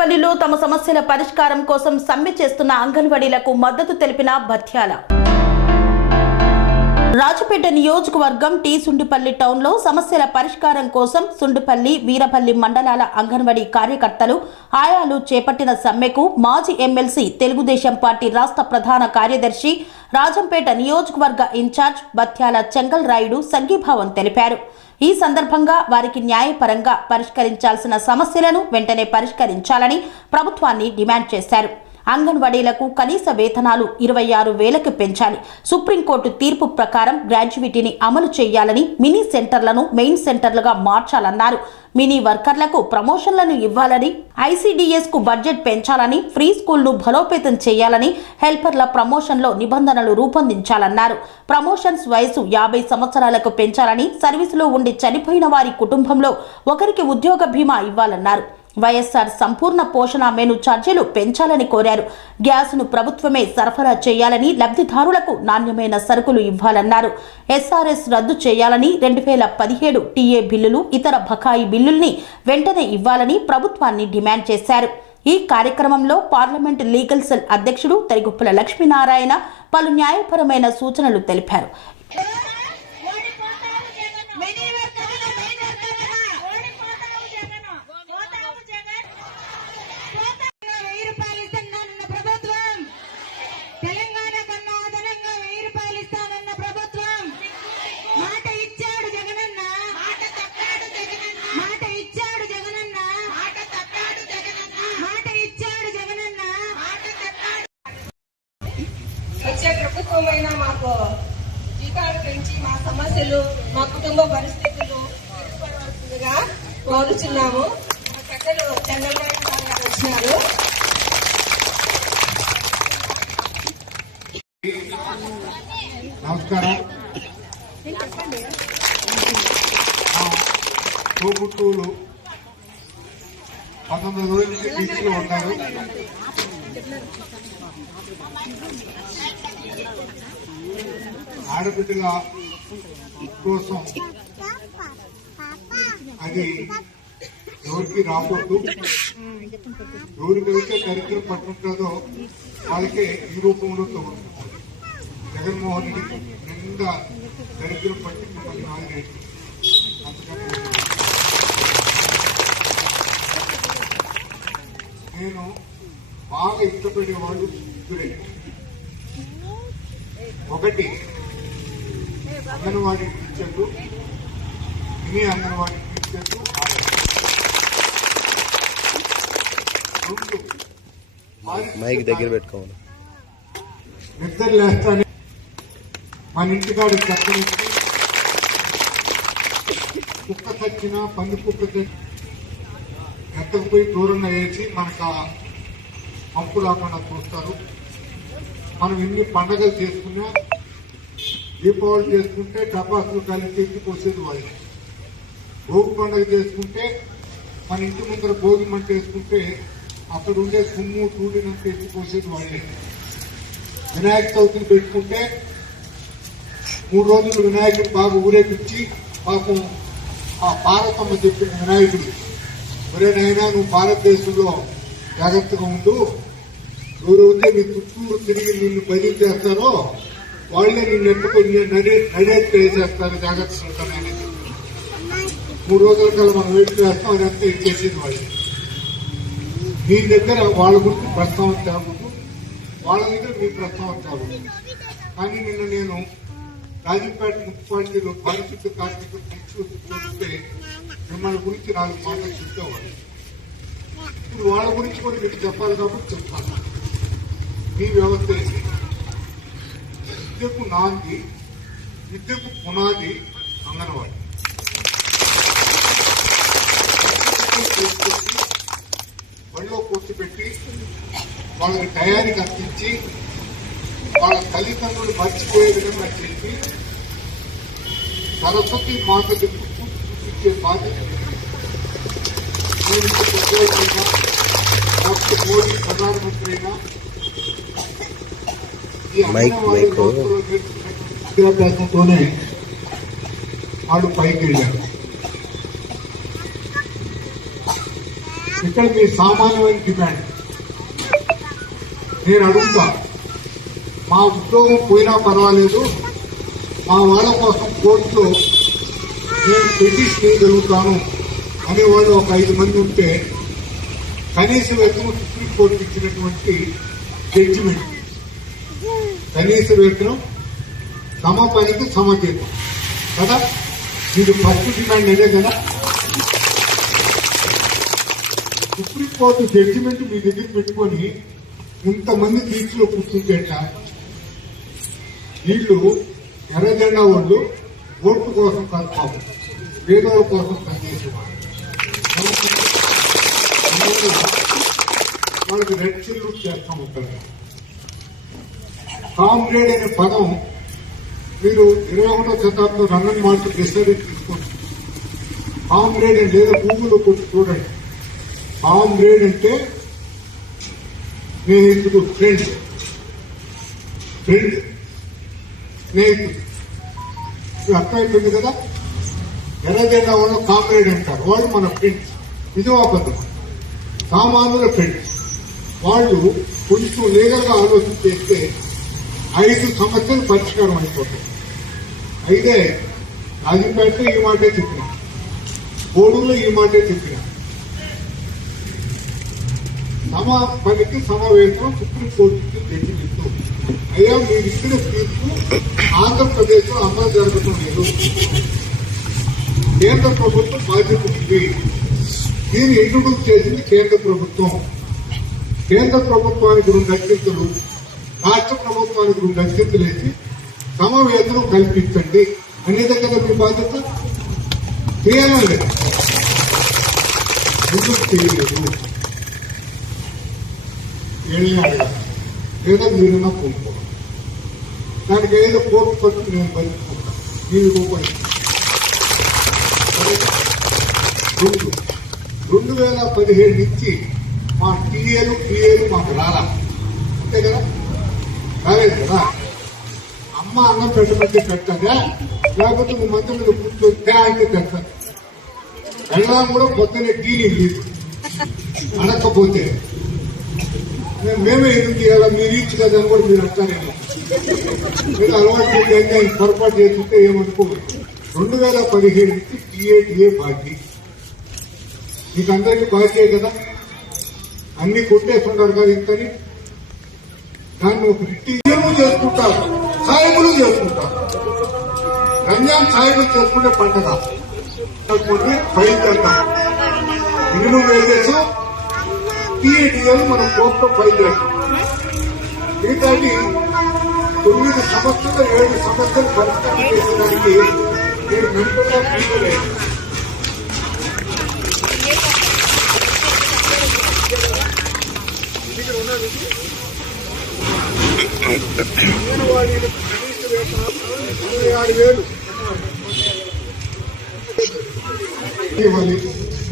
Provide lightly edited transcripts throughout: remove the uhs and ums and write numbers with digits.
సుండిపల్లిలో తమ సమస్యల పరిష్కారం కోసం సమ్మె చేస్తున్న అంగన్వాడీలకు మద్దతు తెలిపిన బత్యాల. రాజపేట నియోజకవర్గం టీ సుండిపల్లి టౌన్లో సమస్యల పరిష్కారం కోసం సుండిపల్లి, వీరపల్లి మండలాల అంగన్వాడీ కార్యకర్తలు, ఆయాలు చేపట్టిన సమ్మెకు మాజీ ఎమ్మెల్సీ, తెలుగుదేశం పార్టీ రాష్ట్ర ప్రధాన కార్యదర్శి, రాజంపేట నియోజకవర్గ ఇన్ఛార్జ్ బత్యాల చెంగల్ రాయుడు సంఘీభావం తెలిపారు. ఈ సందర్భంగా వారికి న్యాయపరంగా పరిష్కరించాల్సిన సమస్యలను వెంటనే పరిష్కరించాలని ప్రభుత్వాన్ని డిమాండ్ చేశారు. అంగన్వాడీలకు కనీస వేతనాలు 26,000కి పెంచాలి. సుప్రీంకోర్టు తీర్పు ప్రకారం గ్రాడ్యుయేటీని అమలు చేయాలని, మినీ సెంటర్లను మెయిన్ సెంటర్లుగా మార్చాలన్నారు. మినీ వర్కర్లకు ప్రమోషన్లను ఇవ్వాలని, ఐసీడీఎస్కు బడ్జెట్ పెంచాలని, ఫ్రీ స్కూల్ను బలోపేతం చేయాలని, హెల్పర్ల ప్రమోషన్లో నిబంధనలు రూపొందించాలన్నారు. ప్రమోషన్స్ వయసు 50 సంవత్సరాలకు పెంచాలని, సర్వీసులో ఉండి చనిపోయిన వారి కుటుంబంలో ఒకరికి ఉద్యోగ బీమా ఇవ్వాలన్నారు. వైఎస్ఆర్ సంపూర్ణ పోషణ మెను ఛార్జీలు పెంచాలని కోరారు. గ్యాస్ను ప్రభుత్వమే సరఫరా చేయాలని, లబ్ధిదారులకు నాణ్యమైన సరుకులు ఇవ్వాలన్నారు. ఎస్ఆర్ఎస్ రద్దు చేయాలని, 2017 టీఏ బిల్లులు, ఇతర బకాయి బిల్లుల్ని వెంటనే ఇవ్వాలని ప్రభుత్వాన్ని డిమాండ్ చేశారు. ఈ కార్యక్రమంలో పార్లమెంట్ లీగల్ సెల్ అధ్యక్షుడు తరిగుప్పుల లక్ష్మీనారాయణ పలు న్యాయపరమైన సూచనలు తెలిపారు. వచ్చే ప్రభుత్వమైనా మాకు జీతాలు పెంచి మా సమస్యలు, మా కుటుంబ పరిస్థితులు తెలుసుకోవాల్సిందిగా కోరుచున్నాము. మా పెద్దలు చంద్రబాబు గారు వచ్చినారు. నమస్కారం. తోబుట్టువులు 19 రోజుల నుంచి బీచ్లో ఉన్నారు. ఆడబిడ్డల కోసం అది ఎవరికి రాకూడదు. ఎవరికైతే దరిద్రం పట్టుంటుందో వాళ్ళకే ఈ రూపంలో తగులుతుంది. జగన్మోహన్ రెడ్డి నిండా దరిద్రం పట్టి మిమ్మల్ని ఆదిరేసి నేను బాగా ఇష్టపడేవాళ్ళు ఇద్దరే. ఒకటి అంగన్వాడీ టీచర్లు, మినీ అంగన్వాడీ టీచర్లు. మైక్ దగ్గర పెట్టుకోవాలి. నిద్ర లేస్తానే మన ఇంటికాడ చక్కని కుక్క చచ్చినా, పంది కుక్క ఎత్తకపోయి దూరంగా వేసి మనకు పంపు రాకుండా చూస్తారు. మనం ఎన్ని పండగలు చేసుకున్నా, దీపావళి చేసుకుంటే టపాసులు కలిసి ఎత్తిపోసేది వాళ్ళు. భోగి పండుగ చేసుకుంటే మన ఇంటి ముందర భోగి మంట వేసుకుంటే అక్కడ ఉండే తుమ్ము తూడినంత ఎత్తిపోసేది వాళ్ళే. వినాయక చవితిని పెట్టుకుంటే 3 రోజులు వినాయకుడు బాగా ఊరేపించి, పాపం ఆ పార్వతమ్మ చెప్పిన వినాయకుడు, ఒరే నాయనా నువ్వు భారతదేశంలో జాగ్రత్తగా ఉండు, ఎవరైతే నీ చుట్టూరు తిరిగి నిన్ను బదిలీ చేస్తారో వాళ్లే నిన్ను ఎట్టుకొని నడేట్టు వేసేస్తారు, జాగ్రత్త ఉంటానని. 3 రోజుల కల్లా మనం వెయిట్ చేస్తాం, అదంతా ఇచ్చేసేది వాళ్ళు. మీ దగ్గర వాళ్ళ గురించి ప్రస్తావన తేకూడదు, వాళ్ళ దగ్గర మీ ప్రస్తావన తేకూడదు. కానీ నిన్న నేను రాజంపేట మున్సిపాలిటీలో పారిశుద్ధ కార్మికులు చూస్తే మిమ్మల్ని గురించి 4 మాటలు చెప్పేవాళ్ళు. ఇప్పుడు వాళ్ళ గురించి కూడా మీకు చెప్పాలి కాబట్టి చెప్తాను. మీ వ్యవస్థ విద్యకు నాంది, విద్యకు పునాది అంగన్వాడీ. బడిలో కూర్చోబెట్టి వాళ్ళకి తయారీకి అందించి వాళ్ళ తల్లిదండ్రులు మర్చిపోయే విధంగా చేసి సరస్వతి మాతకి చూపించే బాధ్యత డాక్టర్ మోడీ ప్రధానమంత్రి అయినా ఈ విద్యాభ్యాసంతోనే వాళ్ళు పైకి వెళ్ళారు. ఇక్కడ మీ సామాన్యమైన డిమాండ్ నేను అడుగుతా, మా ఉద్యోగం పోయినా పర్వాలేదు, మా వాళ్ళ కోసం కోర్టులో నేను పిటిషన్ వేయగలుగుతాను అనేవాళ్ళు ఒక 5 మంది ఉంటే కనీస వేతనం సుప్రీంకోర్టు ఇచ్చినటువంటి జడ్జిమెంట్, కనీస వేతనం సమ పనికి సమజీతం కదా, ఇది ఫస్ట్ డిమాండ్ అదే కదా. సుప్రీంకోర్టు జడ్జిమెంట్ మీ దగ్గర పెట్టుకొని ఇంతమంది తీర్చులో కూర్చుంటేట వీళ్ళు ఎర్రజెండా వాళ్ళు ఓట్ల కోసం కాదు పాపం, పేదోళ్ళ కోసం పనిచేసేవాళ్ళు. వాళ్ళకి రెడ్ చిల్లు చేస్తూ ఉంటారు. కామ్రేడ్ అనే పదం మీరు 21వ శతాబ్దం రంగన్ మార్చి డిక్షనరీ తీసుకోండి. కామ్రేడ్ అంటే లేదా గూగుల్లో కొట్టి చూడండి. కామ్రేడ్ అంటే స్నేహితుడు, ఫ్రెండ్, స్నేహితుడు. అర్థమైపోయింది కదా. ఎర్రజెండా వాళ్ళు కామ్రేడ్ అంటారు, వాళ్ళు మన ఫ్రెండ్స్. ఇది అబద్ధం. సామాన్యుల ఫ్రెండ్స్ వాళ్ళు కొంచెం లీగల్ గా ఆలోచన చేస్తే 5 సమస్యలు పరిష్కారం అయిపోతాయి. అయితే రాజంపేటలో ఈ మాటే చెప్పిన, కోడూరులో ఈ మాటే చెప్పిన, సమ పనికి సమవేతనం సుప్రీంకోర్టు జడ్జిమెంట్. అయ్యా మీరు ఇచ్చిన తీర్పు ఆంధ్రప్రదేశ్ లో అమలు జరగడం లేదు, కేంద్ర ప్రభుత్వం బాధ్యత ఉంది. దీన్ని ఇంట్రొడ్యూస్ చేసింది కేంద్ర ప్రభుత్వం. కేంద్ర ప్రభుత్వానికి 2 అధ్యక్షులు, రాష్ట్ర ప్రభుత్వానికి 2 అధ్యక్షులు వేసి సమవేతనం కల్పించండి అనేది కదా మీ బాధ్యత. చేయాలని లేదు, ఎందుకు చేయలేదు ఏమీ అడగాలి, లేదా మీరున్నా కోరుకోవాలి. దానికి ఏదో కోర్టు పట్టు నేను భరించుకుంటాను. 1000 రూపాయలు 2017 నుంచి మా టీఏలు మాకు రాలా, అంతే కదా, రాలేదు కదా. అమ్మ అన్నం పెట్టమంటే పెట్టదా, లేకపోతే నువ్వు మంచి మీద కూర్చొని అంటే పెడతాను. వెళ్ళడం కూడా పొద్దున్నే టీని లేదు అడగకపోతే మేమే ఎందుకు చేయాలా, మీరు ఇచ్చు కదా అని కూడా మీరు అంటారేమో. మీరు అలవాటు చేసి పొరపాటు చేస్తుంటే ఏమనుకోదు. 2017 నుంచి టీఏ పార్టీ మీకు అందరికీ బాధ్యే కదా. అన్ని కొట్టేస్తున్నారు కదా ఇంతని. దాన్ని ఒక రిటీలు చేసుకుంటారు, సాయిబులు చేసుకుంటారు. రంజాన్ సాయిబులు చేసుకుంటే పండగ ఫైల్ చేద్దాం. మినిమం వేజెస్ టీఏటీఎల్ మనం కోర్టులో ఫైల్ చేస్తాం. మిగతాది 9 సంవత్సరాలు 7 సంవత్సరాలు పరిష్కారం చేసేదానికి నేను మెంటల్గా తీసుకోలేదు.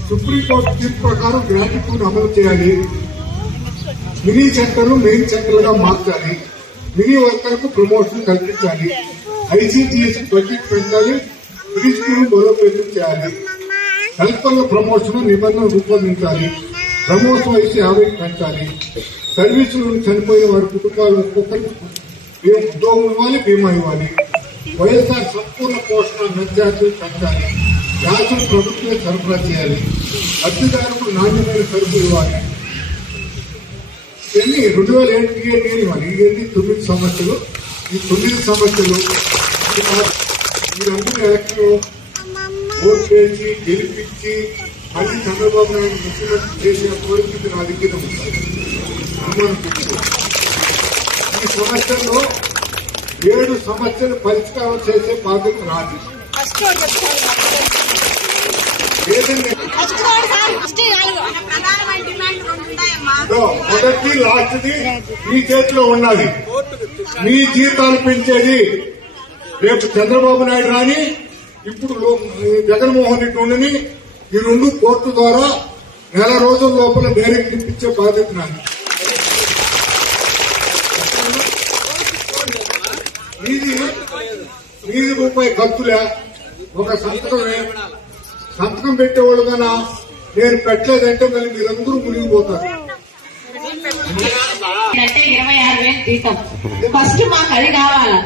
సుప్రీంకోర్టు తీర్పు ప్రకారం గ్రాట్యుటీని అమలు చేయాలి. మినీ సెంటర్లు మెయిన్ సెంటర్లుగా మార్చాలి. మినీ వర్కర్లకు ప్రమోషన్ కల్పించాలి. ఐసీటీఎస్ బడ్జెట్ పెంచాలి. ప్రీ స్కూల్ బలోపేతం చేయాలి. హెల్పర్ల ప్రమోషన్ నిబంధనలు రూపొందించాలి. ప్రమోషన్ వయసు 50 పెంచాలి. సర్వీసులు చనిపోయిన వారి కుటుంబాలు ఒక్కొక్కరికి ఉద్యోగం ఇవ్వాలి, బీమా ఇవ్వాలి. వైఎస్ఆర్ సంపూర్ణ పోషణ విద్యార్థులు పెంచాలి. గ్యాసులు ప్రభుత్వమే సరఫరా చేయాలి. అద్దెదారులకు నాణ్యమైన సరుకులు ఇవ్వాలి. ఇవన్నీ 2007 ఇవ్వాలి. ఇవన్నీ 9 సమస్యలు. ఈ 9 సమస్యలు మీరందరూ ఎలక్షన్ ఓట్ చేసి గెలిపించి మళ్ళీ చంద్రబాబు నాయుడు ముఖ్యమంత్రి చేసే పరిస్థితి నా దగ్గర ఉంది. ఈ సమస్యల్లో 7 సమస్యలు పరిష్కారం చేసే బాధ్యత రాదు. మొదటి లాస్ట్ది మీ చేతిలో ఉన్నది. మీ జీతాలు పెంచేది రేపు చంద్రబాబు నాయుడు రాని, ఇప్పుడు జగన్మోహన్ రెడ్డి ఉండని. ఈ 2 కోర్టు ద్వారా నెల రోజుల లోపల డైరెక్ట్ ఇప్పించే బాధ్యత నాది. మీది రూపాయి ఖర్చులే. ఒక సంతకం పెట్టేవాళ్ళు కన్నా నేను పెట్టలేదంటే మళ్ళీ మీరందరూ మునిగిపోతారు. అంటే 26,000 జీతం. ఫస్ట్ మాకు అది కావాలా,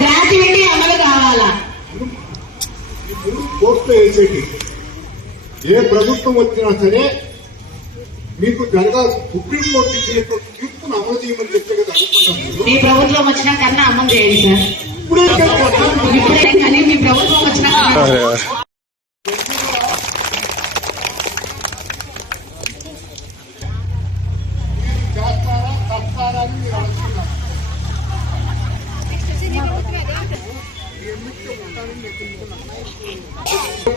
గ్రాడ్యుయేటీ అమలు కావాలా. ఇప్పుడు కోర్టులో వేసేటి ఏ ప్రభుత్వం వచ్చినా సరే మీకు జరగాల్సిన సుప్రీంకోర్టు ఇచ్చినటువంటి తీర్పును అమలు చేయమని చెప్పే కదా అనుకుంటున్నాను. మీ ప్రభుత్వం వచ్చిన కన్నా అమలు చేయండి సార్. ఇప్పుడే ఇప్పుడే కానీ మీ ప్రభుత్వం వచ్చిన చేస్తారా తస్తారా అని మీరు అనుకున్నారు.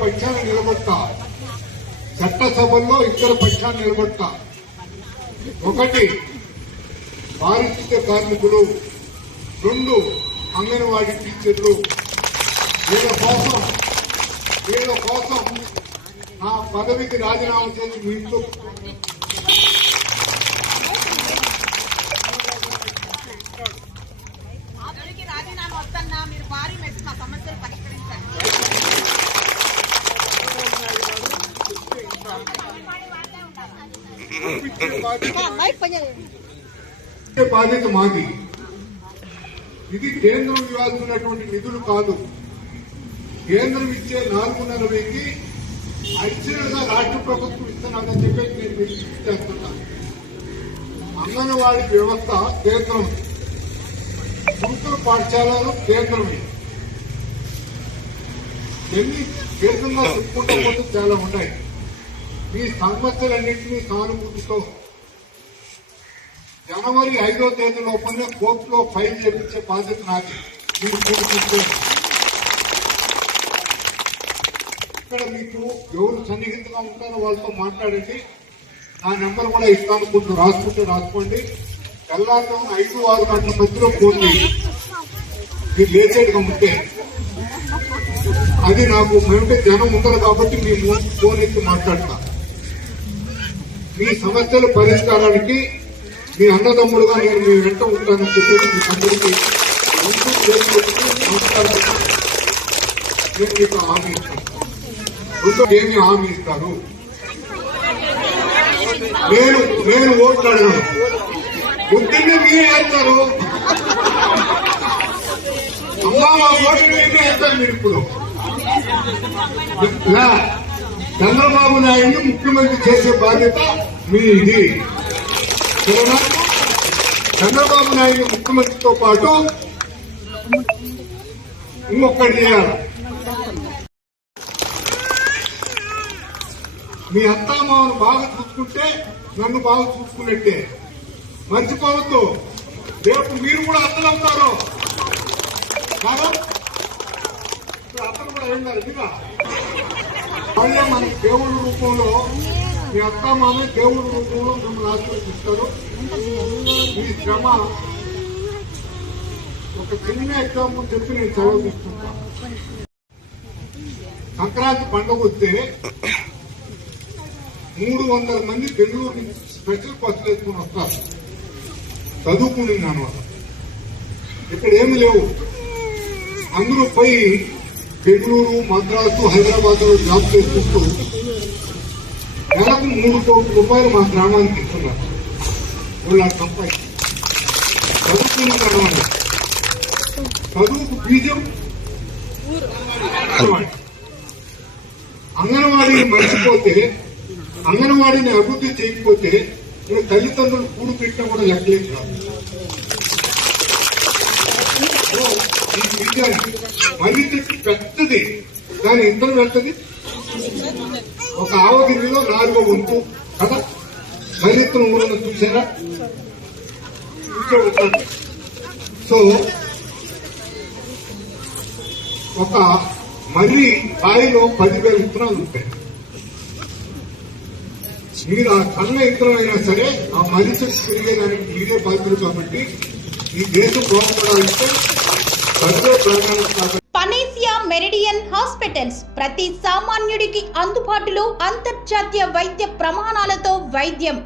పక్షాన్ని నిలబడతా, చట్టసభల్లో ఇద్దరు పక్షాన్ని నిలబడతా. ఒకటి పారిశుద్ధ్య కార్మికులు, 2 అంగన్వాడీ టీచర్లు. వీళ్ళ కోసం నా పదవికి రాజీనామా చేసి మీ ఇంట్లో బాధ్యత మాది. ఇది కేంద్రం ఇవ్వాల్సినటువంటి నిధులు కాదు. కేంద్రం ఇచ్చే 4.5కి అడిషనల్ గా రాష్ట్ర ప్రభుత్వం ఇస్తున్నానని చెప్పేసి నేను విజ్ఞప్తి చేస్తున్నాను. అంగన్వాడీ వ్యవస్థ కేంద్రం, గురుకుల పాఠశాలలు కేంద్రం. ఎన్ని కేంద్రంగా చెప్పుకుంటూ పోతే చాలా ఉన్నాయి. మీ సమస్యలన్నింటినీ సానుభూతితో జనవరి 5వ తేదీ లోపలనే కోర్టులో ఫైల్ చేయించే బాధ్యత నాది. మీరు చూపించారు. ఇక్కడ మీకు ఎవరు సన్నిహితంగా ఉంటారో వాళ్ళతో మాట్లాడండి. నా నెంబర్ కూడా ఇస్తాను, కొంచెం రాసుకోండి. తెల్లారుజాము 5-6 గంటల మధ్యలో ఫోన్ చేయండి. మీరు లేచేట్టుగా ఉంటే అది నాకు మేమంటే జనం ఉండదు కాబట్టి మేము ఫోన్ ఎత్తి మాట్లాడతా. మీ సమస్యల పరిష్కారానికి మీ అన్నదమ్ముడుగా నేను మీ వెంట ఉంటానని చెప్పేసి మీ అందరికీ నేను మీకు హామీ ఇస్తాను. ఏమి హామీ ఇస్తారు? నేను ఓట్లు అడగను, పొద్దున్నే మీరే వేస్తారు. అమ్మా మా ఓట్లు మీరే వేస్తారు. మీరు ఇప్పుడు చంద్రబాబు నాయుడు ముఖ్యమంత్రి చేసే బాధ్యత మీది. చంద్రబాబు నాయుడు ముఖ్యమంత్రితో పాటు ఇంకొకటి చేయాలి. మీ అత్తామామను బాగా చూసుకుంటే నన్ను బాగా చూసుకున్నట్టే. మర్చిపోవద్దు, రేపు మీరు కూడా అత్తలవుతారు కాదా? ఇప్పుడు అత్తలు కూడా ఏంటారు ఇదిగా. వాళ్ళే మన దేవుడి రూపంలో, మీ అత్తామామే దేవుడి రూపంలో మిమ్మల్ని ఆశీర్వదిస్తారు. మీ శ్రమ ఒక చిన్న ఎగ్జాంపుల్ చెప్పి నేను చదివిస్తుంటా. సంక్రాంతి పండుగ వస్తే 300 మంది బెంగళూరు నుంచి స్పెషల్ బస్సులు వేసుకుని వస్తారు. చదువుకుని అనమాట. ఇక్కడ ఏమి లేవు. అందరూ పోయి బెంగళూరు, మద్రాసు, హైదరాబాద్ లో జాబ్ చేసుకుంటూ నెలకు 3 కోట్ల రూపాయలు మా గ్రామానికి ఇస్తున్నారు. వాళ్ళు ఆ సంపాయి చదువుకుని అనమాట. చదువుకు బీజం అంగన్వాడీని మర్చిపోతే, అంగన్వాడీని అభివృద్ధి చేయకపోతే నేను తల్లిదండ్రులు కూడు పెట్టినా కూడా లెక్కలేదు కాదు. ఈ విద్యార్థి మర్రి చెట్టు పెద్దది, దాని ఇద్దరు వెళ్తుంది. ఒక ఆవగిరిలో 4వ వంతు కదా. మర్రిత్తులు ఊరన్న చూసారా? చూసే ఉంటారు. సో ఒక మర్రి కాయలో 10,000 విత్తనాలు ఉంటాయి. మీరు ఆ సన్న ఇతరం అయినా సరే ఆ మర్రి చెట్టు తిరిగేదానికి మీరే బాధ్యులు కాబట్టి ఈ దేశం బాగుపడాలంటే ప్రజలే ప్రాధాన్యత కాబట్టి. పనేసియా మెరిడియన్ హాస్పిటల్స్ ప్రతి సామాన్యుడికి అందుబాటులో అంతర్జాతీయ వైద్య ప్రమాణాలతో వైద్యం,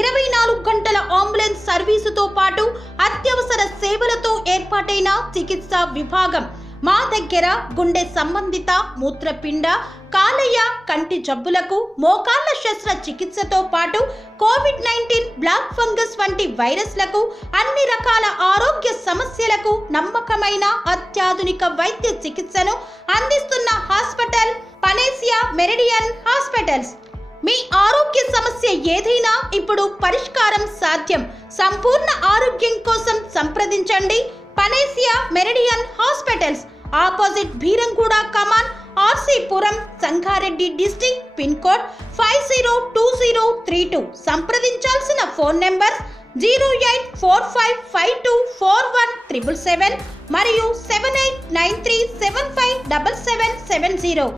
24 గంటల అంబులెన్స్ సర్వీసుతో పాటు అత్యవసర సేవలతో ఏర్పాటైన చికిత్సా విభాగం, మా దగ్గర గుండె సంబంధిత మూత్రపిండ కాలేయ కంటి జబ్బులకు మోకాళ్ల శస్త్రచికిత్సతో పాటు కోవిడ్-19 బ్లాక్ ఫంగస్ వంటి వైరస్లకు అన్ని రకాల ఆరోగ్య సమస్యలకు నమ్మకమైన అత్యాధునిక వైద్య చికిత్సను అందిస్తున్న హాస్పిటల్ పనేసియా మెరిడియన్ హాస్పిటల్స్. మీ ఆరోగ్య సమస్య ఏదైనా ఇప్పుడు పరిష్కారం సాధ్యం. సంపూర్ణ ఆరోగ్యం కోసం సంప్రదించండి Panacea Meridian hospitals, opposite Beeramguda Kaman, RC Puram, Sangareddy district, pin code 502032. సంప్రదించాల్సిన ఫోన్ నెంబర్ 0845524177 మరియు 7893757770.